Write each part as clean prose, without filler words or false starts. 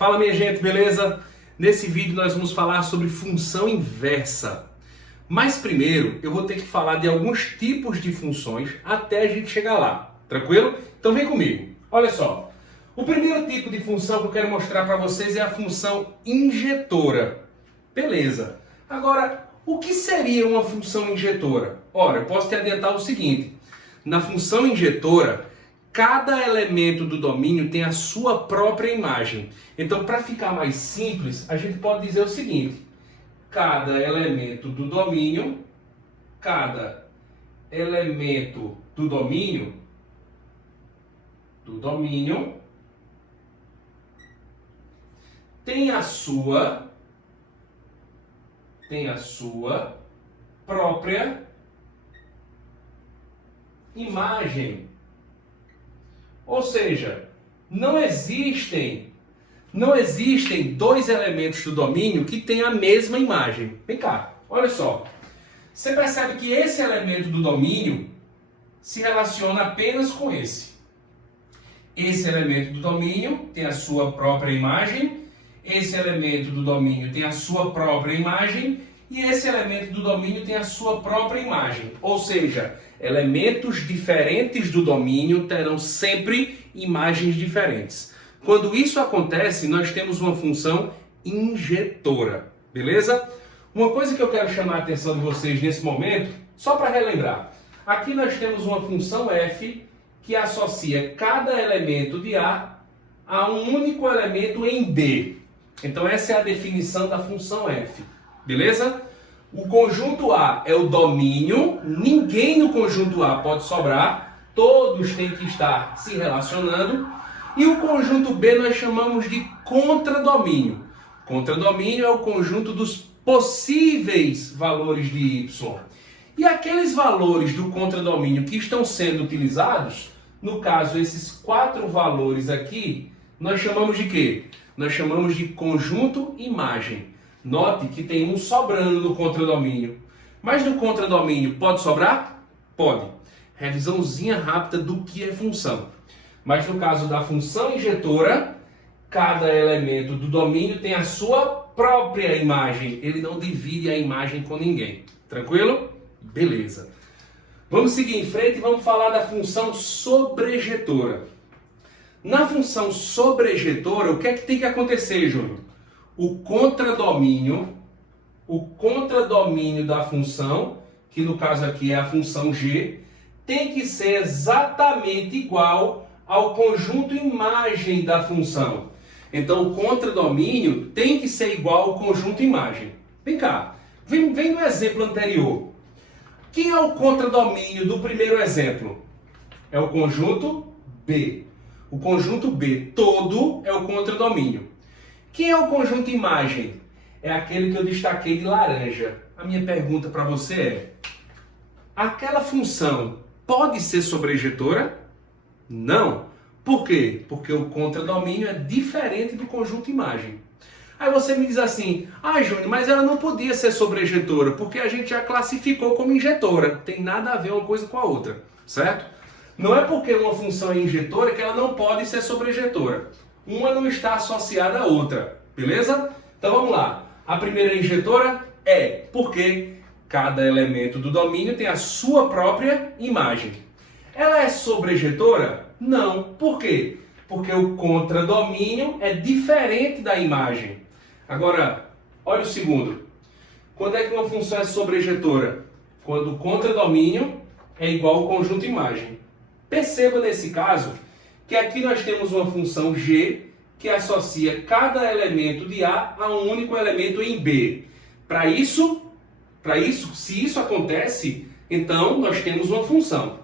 Fala minha gente, beleza? Nesse vídeo nós vamos falar sobre função inversa. Mas primeiro eu vou ter que falar de alguns tipos de funções até a gente chegar lá, tranquilo? Então vem comigo. Olha só, o primeiro tipo de função que eu quero mostrar para vocês é a função injetora. Beleza. Agora, o que seria uma função injetora? Ora, eu posso te adiantar o seguinte. Na função injetora, cada elemento do domínio tem a sua própria imagem. Então, para ficar mais simples, a gente pode dizer o seguinte. Cada elemento do domínio tem a sua própria imagem. Ou seja, não existem dois elementos do domínio que têm a mesma imagem. Vem cá, olha só. Você percebe que esse elemento do domínio se relaciona apenas com esse. Esse elemento do domínio tem a sua própria imagem, esse elemento do domínio tem a sua própria imagem e esse elemento do domínio tem a sua própria imagem. Ou seja, elementos diferentes do domínio terão sempre imagens diferentes. Quando isso acontece, nós temos uma função injetora, beleza? Uma coisa que eu quero chamar a atenção de vocês nesse momento, só para relembrar. Aqui nós temos uma função f que associa cada elemento de A a um único elemento em B. Então essa é a definição da função f, beleza? O conjunto A é o domínio, ninguém no conjunto A pode sobrar, todos têm que estar se relacionando. E o conjunto B nós chamamos de contradomínio. Contradomínio é o conjunto dos possíveis valores de y. E aqueles valores do contradomínio que estão sendo utilizados, no caso esses 4 valores aqui, nós chamamos de quê? Nós chamamos de conjunto imagem. Note que tem um sobrando no contradomínio. Mas no contradomínio pode sobrar? Pode. Revisãozinha rápida do que é função. Mas no caso da função injetora, cada elemento do domínio tem a sua própria imagem. Ele não divide a imagem com ninguém. Tranquilo? Beleza. Vamos seguir em frente e vamos falar da função sobrejetora. Na função sobrejetora, o que é que tem que acontecer, Júnior? O contradomínio da função, que no caso aqui é a função g, tem que ser exatamente igual ao conjunto imagem da função. Então o contradomínio tem que ser igual ao conjunto imagem. Vem cá, vem no exemplo anterior. Quem é o contradomínio do primeiro exemplo? É o conjunto B. O conjunto B todo é o contradomínio. Quem é o conjunto imagem? É aquele que eu destaquei de laranja. A minha pergunta para você é: aquela função pode ser sobrejetora? Não. Por quê? Porque o contradomínio é diferente do conjunto imagem. Aí você me diz assim: Júnior, mas ela não podia ser sobrejetora, porque a gente já classificou como injetora. Tem nada a ver uma coisa com a outra, certo? Não é porque uma função é injetora que ela não pode ser sobrejetora. Uma não está associada à outra, beleza? Então vamos lá. A primeira injetora é porque cada elemento do domínio tem a sua própria imagem. Ela é sobrejetora? Não. Por quê? Porque o contradomínio é diferente da imagem. Agora, olha o segundo. Quando é que uma função é sobrejetora? Quando o contradomínio é igual ao conjunto imagem. Perceba nesse caso que aqui nós temos uma função g que associa cada elemento de A a um único elemento em B. Para isso, se isso acontece, então nós temos uma função.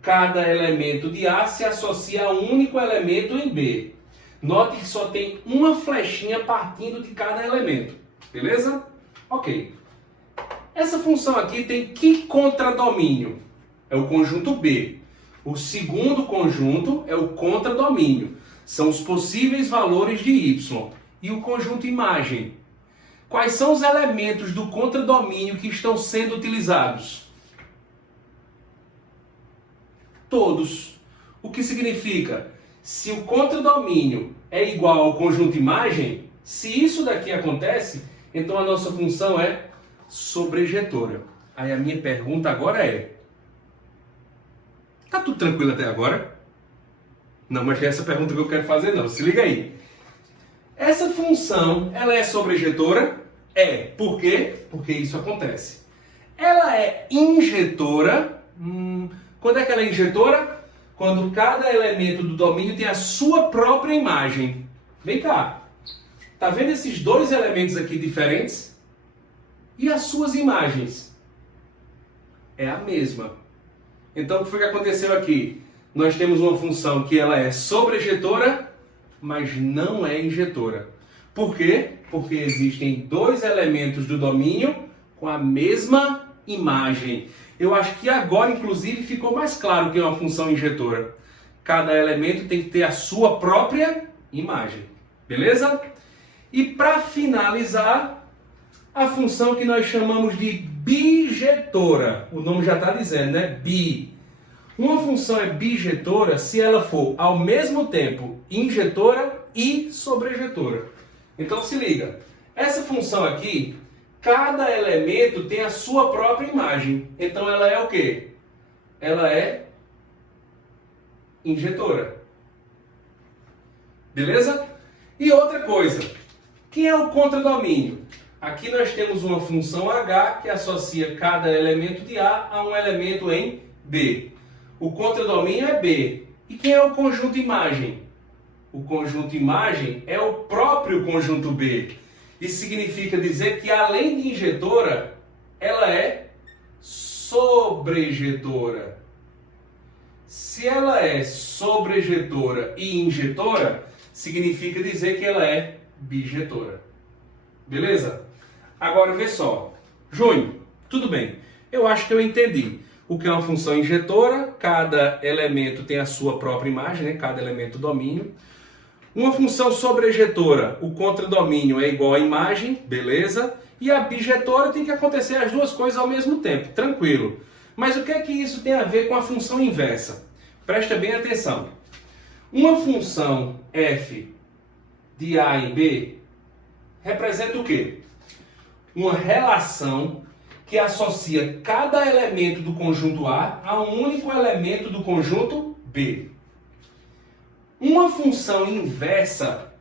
Cada elemento de A se associa a um único elemento em B. Note que só tem uma flechinha partindo de cada elemento. Beleza? Ok. Essa função aqui tem que contradomínio? É o conjunto B. O segundo conjunto é o contradomínio. São os possíveis valores de y. E o conjunto imagem? Quais são os elementos do contradomínio que estão sendo utilizados? Todos. O que significa? se o contradomínio é igual ao conjunto imagem, se isso daqui acontece, então a nossa função é sobrejetora. Aí a minha pergunta agora é: tá tudo tranquilo até agora? Não, mas não é essa pergunta que eu quero fazer não, se liga aí. Essa função, ela é sobrejetora? É. Por quê? Porque isso acontece. Ela é injetora? Quando é que ela é injetora? Quando cada elemento do domínio tem a sua própria imagem. Vem cá. Tá vendo esses dois elementos aqui diferentes? E as suas imagens? É a mesma. Então, o que foi que aconteceu aqui? Nós temos uma função que ela é sobrejetora, mas não é injetora. Por quê? Porque existem dois elementos do domínio com a mesma imagem. Eu acho que agora, inclusive, ficou mais claro que é uma função injetora. Cada elemento tem que ter a sua própria imagem. Beleza? E para finalizar, a função que nós chamamos de bijetora. O nome já está dizendo, né? Bi. Uma função é bijetora se ela for ao mesmo tempo injetora e sobrejetora. Então se liga. Essa função aqui, cada elemento tem a sua própria imagem. Então ela é o quê? Ela é injetora. Beleza? E outra coisa. Quem é o contradomínio? Aqui nós temos uma função H que associa cada elemento de A a um elemento em B. O contradomínio é B. E quem é o conjunto imagem? O conjunto imagem é o próprio conjunto B. Isso significa dizer que além de injetora, ela é sobrejetora. Se ela é sobrejetora e injetora, significa dizer que ela é bijetora. Beleza? Agora vê só. Júnior, tudo bem. Eu acho que eu entendi. O que é uma função injetora, cada elemento tem a sua própria imagem, né? Cada elemento domínio. Uma função sobrejetora, o contradomínio é igual à imagem, beleza? E a bijetora tem que acontecer as duas coisas ao mesmo tempo, tranquilo. Mas o que é que isso tem a ver com a função inversa? Presta bem atenção. Uma função f de A em B representa o quê? Uma relação que associa cada elemento do conjunto A a um único elemento do conjunto B. Uma função inversa,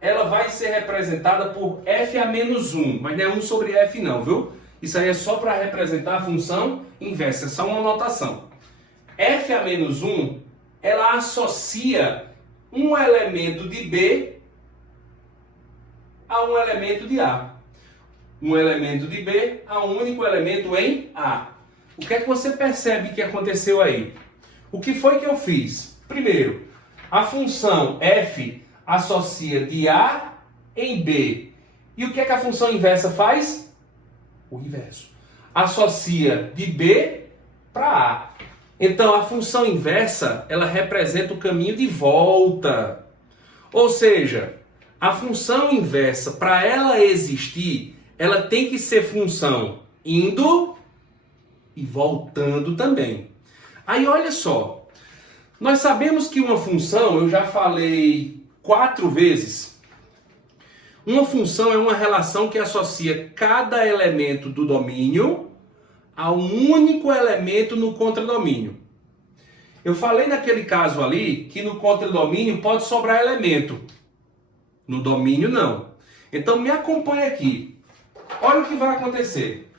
ela vai ser representada por f a menos 1, mas não é 1 sobre f não, viu? Isso aí é só para representar a função inversa, é só uma notação. F a menos 1, ela associa um elemento de B a um elemento de A. Um elemento de B a um único elemento em A. O que é que você percebe que aconteceu aí? O que foi que eu fiz? Primeiro, a função f associa de A em B. E o que é que a função inversa faz? O inverso. Associa de B para A. Então, a função inversa, ela representa o caminho de volta. Ou seja, a função inversa, para ela existir, ela tem que ser função indo e voltando também. Aí, olha só. Nós sabemos que uma função, eu já falei 4 vezes, uma função é uma relação que associa cada elemento do domínio a um único elemento no contradomínio. Eu falei naquele caso ali que no contradomínio pode sobrar elemento. No domínio não. Então me acompanha aqui. Olha o que vai acontecer.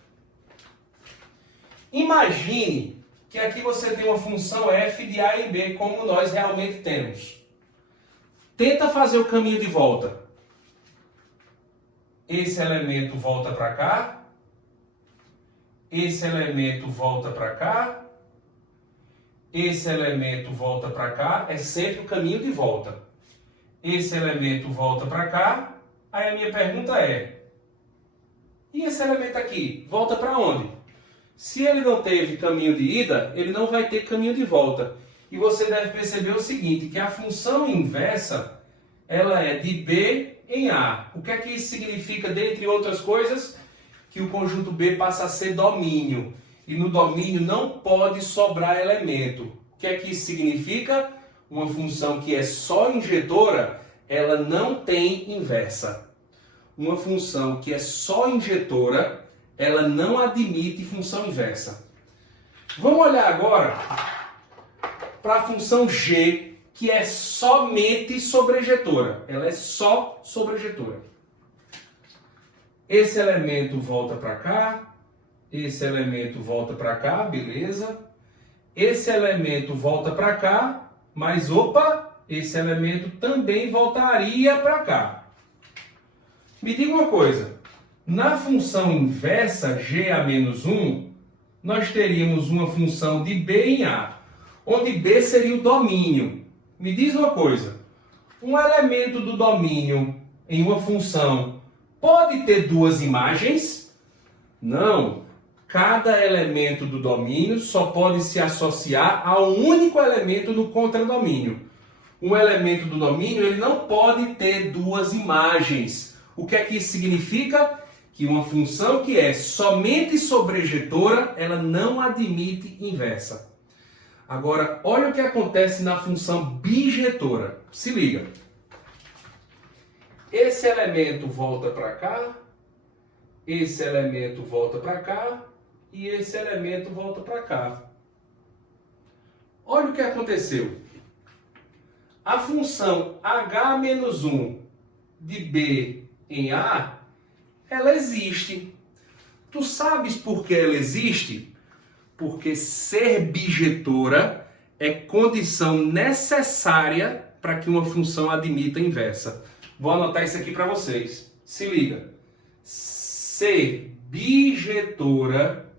Imagine que aqui você tem uma função f de A em B, como nós realmente temos. Tenta fazer o caminho de volta. Esse elemento volta para cá. Esse elemento volta para cá. Esse elemento volta para cá. É sempre o caminho de volta. Esse elemento volta para cá. Aí a minha pergunta é: e esse elemento aqui? Volta para onde? Se ele não teve caminho de ida, ele não vai ter caminho de volta. E você deve perceber o seguinte, que a função inversa, ela é de B em A. O que é que isso significa, dentre outras coisas? Que o conjunto B passa a ser domínio. E no domínio não pode sobrar elemento. O que é que isso significa? uma função que é só injetora, ela não tem inversa. Uma função que é só injetora, ela não admite função inversa. Vamos olhar agora para a função g, que é somente sobrejetora. Ela é só sobrejetora. Esse elemento volta para cá, esse elemento volta para cá, beleza? Esse elemento volta para cá, mas opa, esse elemento também voltaria para cá. Me diga uma coisa, na função inversa g a menos 1, nós teríamos uma função de b em a, onde b seria o domínio. Me diz uma coisa, um elemento do domínio em uma função pode ter duas imagens? Não. Cada elemento do domínio só pode se associar a um único elemento no contradomínio. Um elemento do domínio ele não pode ter duas imagens. O que é que isso significa? Que uma função que é somente sobrejetora, ela não admite inversa. Agora, olha o que acontece na função bijetora. Se liga. Esse elemento volta para cá, esse elemento volta para cá e esse elemento volta para cá. Olha o que aconteceu. A função h-1 de b em a, ela existe. Tu sabes por que ela existe? Porque ser bijetora é condição necessária para que uma função admita inversa. Vou anotar isso aqui para vocês. Se liga. Ser bijetora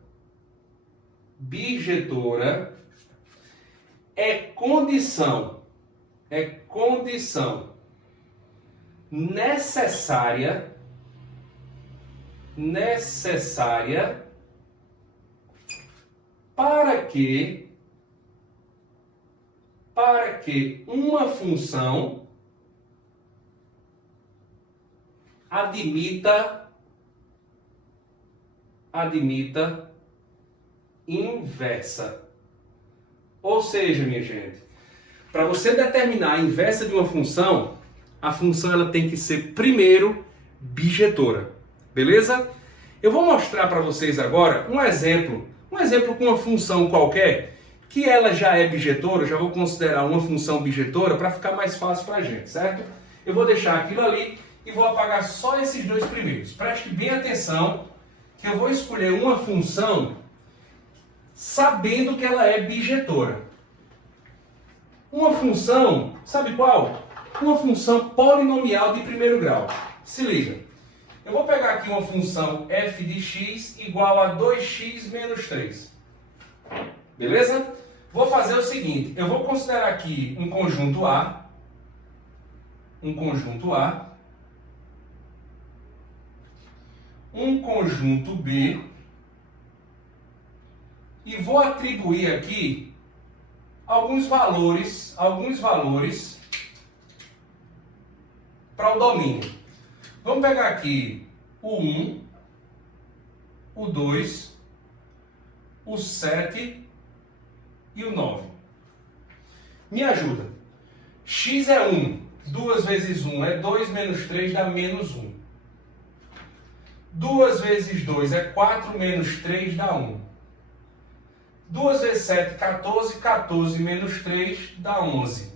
é condição necessária para que uma função admita inversa. Ou seja, minha gente, para você determinar a inversa de uma função, a função ela tem que ser primeiro bijetora. Beleza? Eu vou mostrar para vocês agora um exemplo com uma função qualquer que ela já é bijetora, já vou considerar uma função bijetora para ficar mais fácil para a gente, certo? Eu vou deixar aquilo ali e vou apagar só esses dois primeiros. Preste bem atenção que eu vou escolher uma função sabendo que ela é bijetora. Uma função, sabe qual? Uma função polinomial de primeiro grau. Se liga. Eu vou pegar aqui uma função f de x igual a 2x menos 3. Beleza? Vou fazer o seguinte, eu vou considerar aqui um conjunto A, um conjunto B, e vou atribuir aqui alguns valores para o domínio. Vamos pegar aqui o 1, o 2, o 7 e o 9. Me ajuda. X é 1. 2 vezes 1 é 2 menos 3 dá menos 1. 2 vezes 2 é 4 menos 3 dá 1. 2 vezes 7, 14. 14 menos 3 dá 11.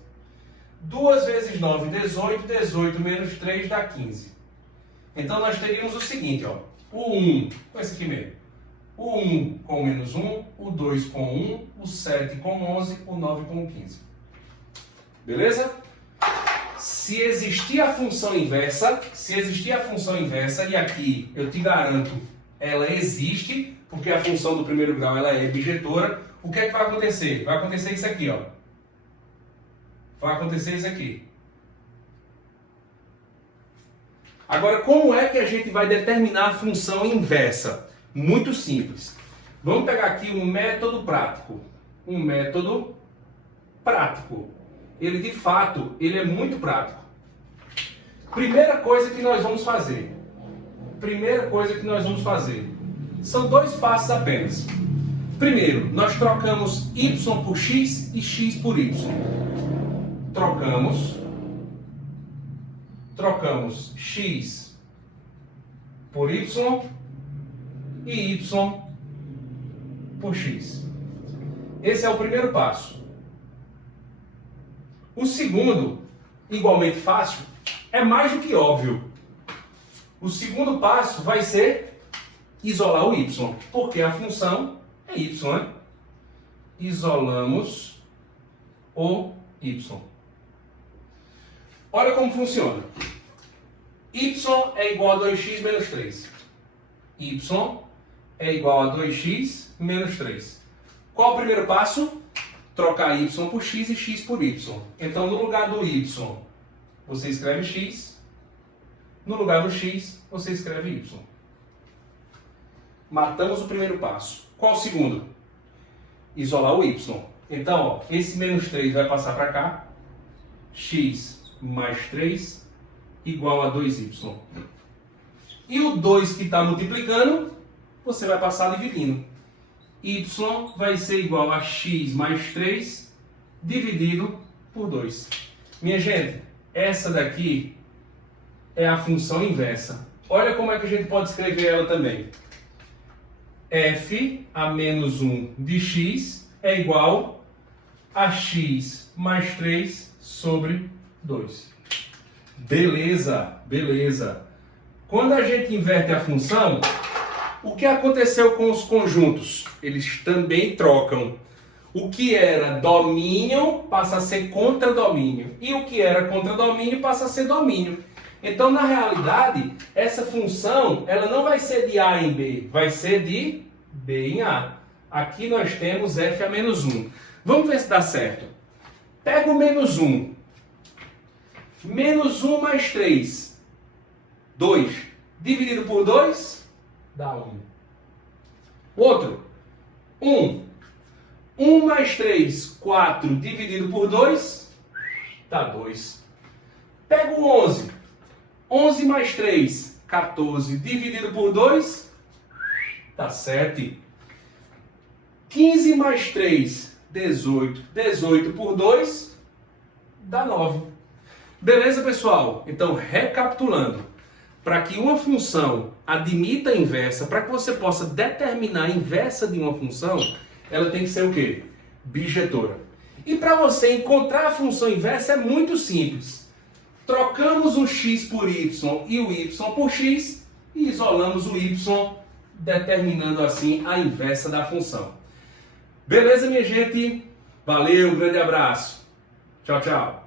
2 vezes 9, 18. 18 menos 3 dá 15. Então nós teríamos o seguinte, ó. O 1, com esse aqui mesmo. O 1 com menos 1, o 2 com 1, o 7 com 11, o 9 com 15. Beleza? Se existir a função inversa, e aqui eu te garanto, ela existe, porque a função do primeiro grau ela é bijetora, o que é que vai acontecer? Vai acontecer isso aqui, ó. Vai acontecer isso aqui. Agora, como é que a gente vai determinar a função inversa? Muito simples. Vamos pegar aqui um método prático. Ele, de fato, ele é muito prático. Primeira coisa que nós vamos fazer. São dois passos apenas. Primeiro, nós trocamos y por x e x por y. trocamos x por y e y por x. Esse é o primeiro passo. O segundo, igualmente fácil, é mais do que óbvio. O segundo passo vai ser isolar o y, porque a função é y, né? Isolamos o y. Olha como funciona. Y é igual a 2x menos 3. Y é igual a 2x menos 3. Qual o primeiro passo? Trocar y por x e x por y. Então, no lugar do y, você escreve x. No lugar do x, você escreve y. Matamos o primeiro passo. Qual o segundo? Isolar o y. Então, ó, esse menos 3 vai passar para cá. X mais 3 igual a 2y. E o 2 que está multiplicando, você vai passar dividindo. Y vai ser igual a x mais 3 dividido por 2. Minha gente, essa daqui é a função inversa. Olha como é que a gente pode escrever ela também. F a menos 1 de x é igual a x mais 3 sobre 2. Beleza, beleza. Quando a gente inverte a função, o que aconteceu com os conjuntos? Eles também trocam. O que era domínio passa a ser contradomínio. E o que era contradomínio passa a ser domínio. Então, na realidade, essa função ela não vai ser de A em B, vai ser de B em A. Aqui nós temos f a menos 1. Vamos ver se dá certo. Pega o menos 1. Menos 1 mais 3. 2. Dividido por 2, dá 1. Outro. 1. 1 mais 3, 4. Dividido por 2, dá 2. Pega o 11. 11 mais 3, 14. Dividido por 2, dá 7. 15 mais 3, 18. 18 por 2, dá 9. Beleza, pessoal? Então, recapitulando. Para que uma função admita a inversa, para que você possa determinar a inversa de uma função, ela tem que ser o quê? Bijetora. E para você encontrar a função inversa é muito simples. Trocamos o x por y e o y por x e isolamos o y, determinando assim a inversa da função. Beleza, minha gente? Valeu, grande abraço. Tchau, tchau.